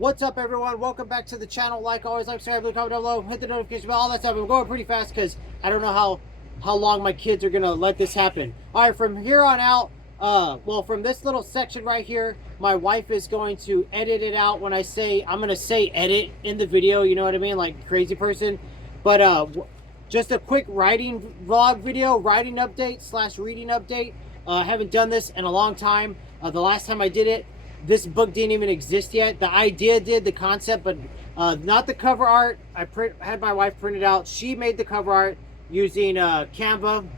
What's up, everyone? Welcome back to the channel. Like always, subscribe, comment down below, hit the notification bell, all that stuff. I'm going pretty fast because I don't know how long my kids are gonna let this happen. All right, from here on out, well, from this little section right here, my wife is going to edit it out. When I say, I'm gonna say edit in the video, you know what I mean, like crazy person. But just a quick writing vlog video, writing update / reading update. I haven't done this in a long time. The last time I did it, this book didn't even exist yet. The idea did, the concept, but not the cover art. I had my wife print it out. She made the cover art using Canva.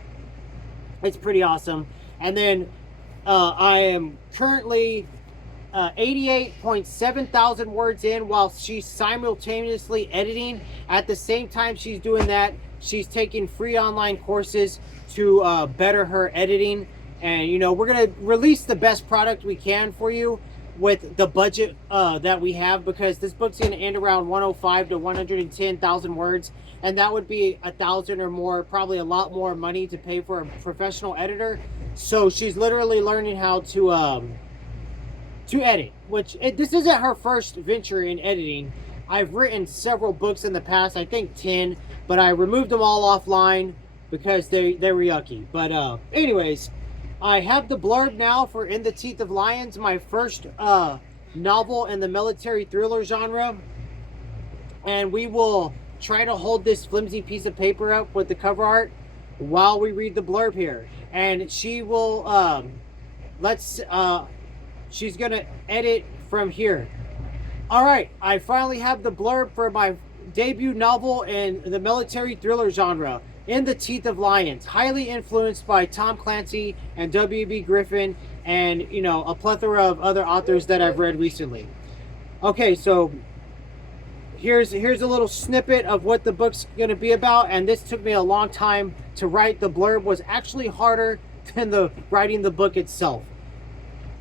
It's pretty awesome. And then I am currently 88.7 thousand words in while she's simultaneously editing. At the same time she's doing that, she's taking free online courses to better her editing. And, you know, we're going to release the best product we can for you with the budget that we have, because this book's going to end around 105 to 110,000 words. And that would be 1,000 or more, probably a lot more money to pay for a professional editor. So she's literally learning how to edit, which this isn't her first venture in editing. I've written several books in the past, I think 10, but I removed them all offline because they were yucky. But anyways, I have the blurb now for In the Teeth of Lions, my first novel in the military thriller genre. And we will try to hold this flimsy piece of paper up with the cover art while we read the blurb here. And she will, she's gonna edit from here. All right, I finally have the blurb for my debut novel in the military thriller genre, In the Teeth of Lions, highly influenced by Tom Clancy and W.B. Griffin and, you know, a plethora of other authors that I've read recently. Okay, so here's a little snippet of what the book's going to be about, and this took me a long time to write. The blurb was actually harder than writing the book itself.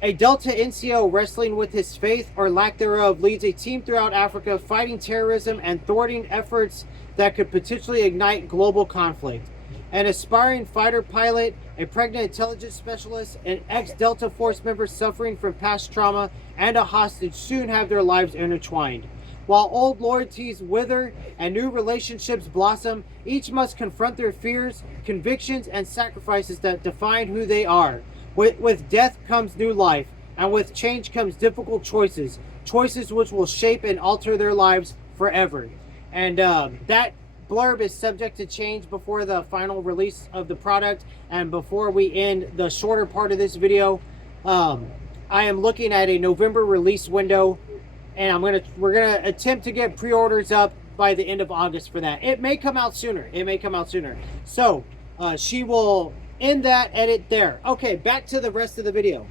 A Delta NCO wrestling with his faith or lack thereof leads a team throughout Africa fighting terrorism and thwarting efforts that could potentially ignite global conflict. An aspiring fighter pilot, a pregnant intelligence specialist, an ex-Delta Force member suffering from past trauma, and a hostage soon have their lives intertwined. While old loyalties wither and new relationships blossom, each must confront their fears, convictions, and sacrifices that define who they are. With death comes new life, and with change comes difficult choices. Choices which will shape and alter their lives forever. And that blurb is subject to change before the final release of the product and before we end the shorter part of this video. I am looking at a November release window, and we're gonna attempt to get pre-orders up by the end of August for that. It may come out sooner. It may come out sooner. So she will end that edit there. Okay, back to the rest of the video.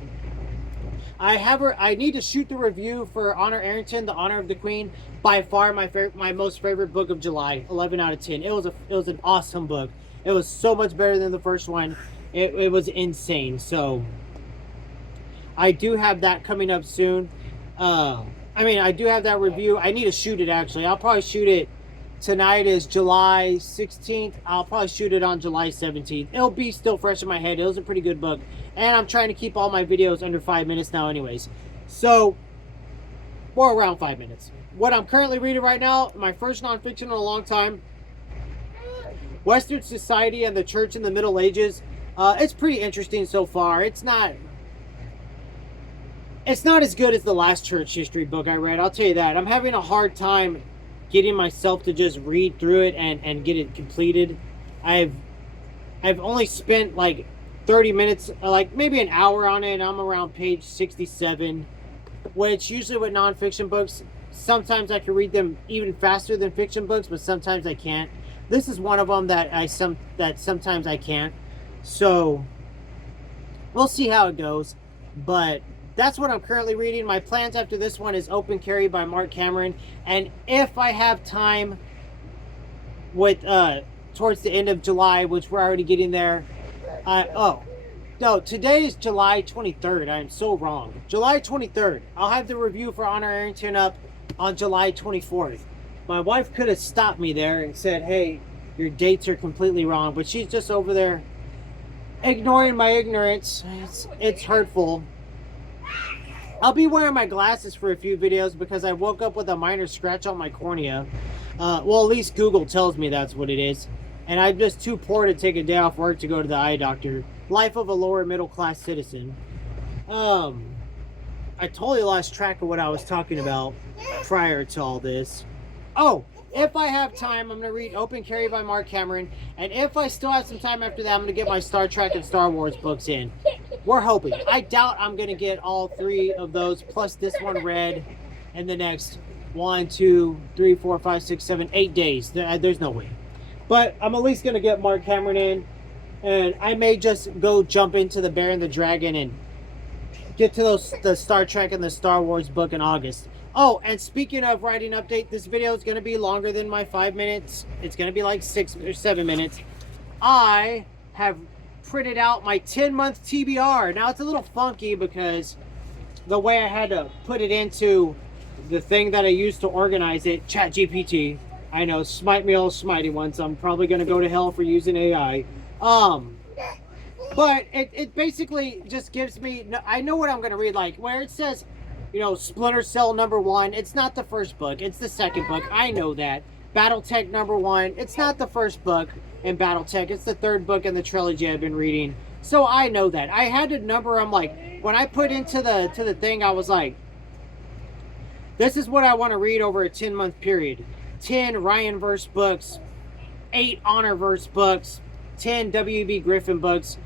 I need to shoot the review for Honor Arrington, The Honor of the Queen. By far my most favorite book of July. 11 out of 10. It was an awesome book. It was so much better than the first one. It was insane. So I do have that coming up soon. I do have that review. I need to shoot it, actually. I'll probably shoot it. Tonight is July 16th. I'll probably shoot it on July 17th. It'll be still fresh in my head. It was a pretty good book. And I'm trying to keep all my videos under 5 minutes now anyways. So, or around 5 minutes. What I'm currently reading right now, my first nonfiction in a long time, Western Society and the Church in the Middle Ages. It's pretty interesting so far. It's not as good as the last church history book I read. I'll tell you that. I'm having a hard time getting myself to just read through it and get it completed. I've only spent like 30 minutes, like maybe an hour on it, and I'm around page 67, which usually with nonfiction books, sometimes I can read them even faster than fiction books, but sometimes I can't. This is one of them that sometimes I can't. So we'll see how it goes, but that's what I'm currently reading. My plans after this one is Open Carry by Mark Cameron. And if I have time with towards the end of July, which we're already getting there. No, today is July 23rd. I am so wrong. July 23rd. I'll have the review for Honor Arrington up on July 24th. My wife could have stopped me there and said, hey, your dates are completely wrong. But she's just over there ignoring my ignorance. It's hurtful. I'll be wearing my glasses for a few videos because I woke up with a minor scratch on my cornea. Well, at least Google tells me that's what it is. And I'm just too poor to take a day off work to go to the eye doctor. Life of a lower middle class citizen. I totally lost track of what I was talking about prior to all this. Oh, if I have time, I'm going to read Open Carry by Mark Cameron. And if I still have some time after that, I'm going to get my Star Trek and Star Wars books in. We're hoping. I doubt I'm going to get all 3 of those, plus this one read in the next 1, 2, 3, 4, 5, 6, 7, 8 days. There's no way. But I'm at least going to get Mark Cameron in. And I may just go jump into the Bear and the Dragon and get to the Star Trek and the Star Wars book in August. Oh, and speaking of writing update, this video is going to be longer than my 5 minutes. It's going to be like 6 or 7 minutes. I have printed out my 10-month TBR. Now, it's a little funky because the way I had to put it into the thing that I used to organize it, ChatGPT. I know, smite me all smitey once. I'm probably going to go to hell for using AI. But it basically just gives me, I know what I'm going to read, like where it says, you know, Splinter Cell #1. It's not the first book. It's the second book. I know that. Battletech #1. It's not the first book in Battletech. It's the third book in the trilogy I've been reading. So I know that. I had to number them, like, when I put into the thing, I was like, this is what I want to read over a 10-month period. 10 Ryanverse books, 8 Honorverse books, 10 W.B. Griffin books,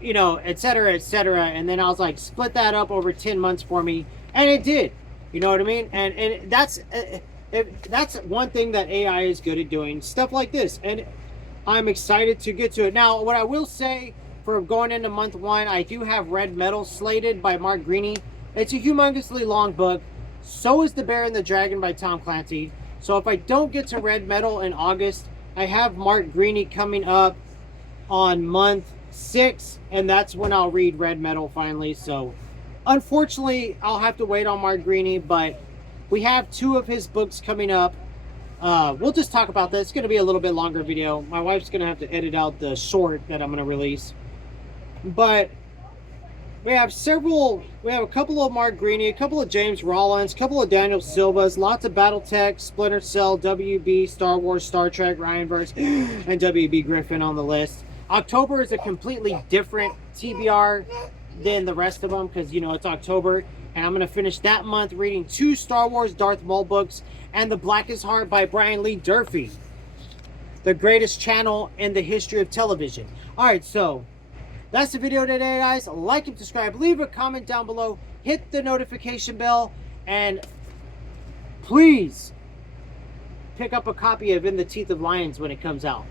you know, etc., etc. And then I was like, split that up over 10 months for me. And it did. You know what I mean? And that's one thing that AI is good at doing. Stuff like this. And I'm excited to get to it. Now, what I will say for going into month 1, I do have Red Metal slated by Mark Greaney. It's a humongously long book. So is The Bear and the Dragon by Tom Clancy. So if I don't get to Red Metal in August, I have Mark Greaney coming up on month 6, and that's when I'll read Red Metal finally. So unfortunately, I'll have to wait on Mark Greaney, but we have 2 of his books coming up. We'll just talk about that. It's going to be a little bit longer video. My wife's going to have to edit out the short that I'm going to release. But we have a couple of Mark Greaney, a couple of James Rollins, a couple of Daniel Silvas, lots of Battletech, Splinter Cell, WB, Star Wars, Star Trek, Ryanverse, and WB Griffin on the list. October is a completely different TBR than the rest of them because, you know, it's October. And I'm going to finish that month reading 2 Star Wars Darth Maul books and The Blackest Heart by Brian Lee Durfee. The greatest channel in the history of television. Alright, so that's the video today, guys. Like and subscribe. Leave a comment down below. Hit the notification bell. And please pick up a copy of In the Teeth of Lions when it comes out.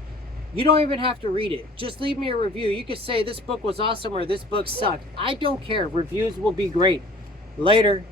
You don't even have to read it. Just leave me a review. You could say this book was awesome or this book sucked. I don't care. Reviews will be great. Later.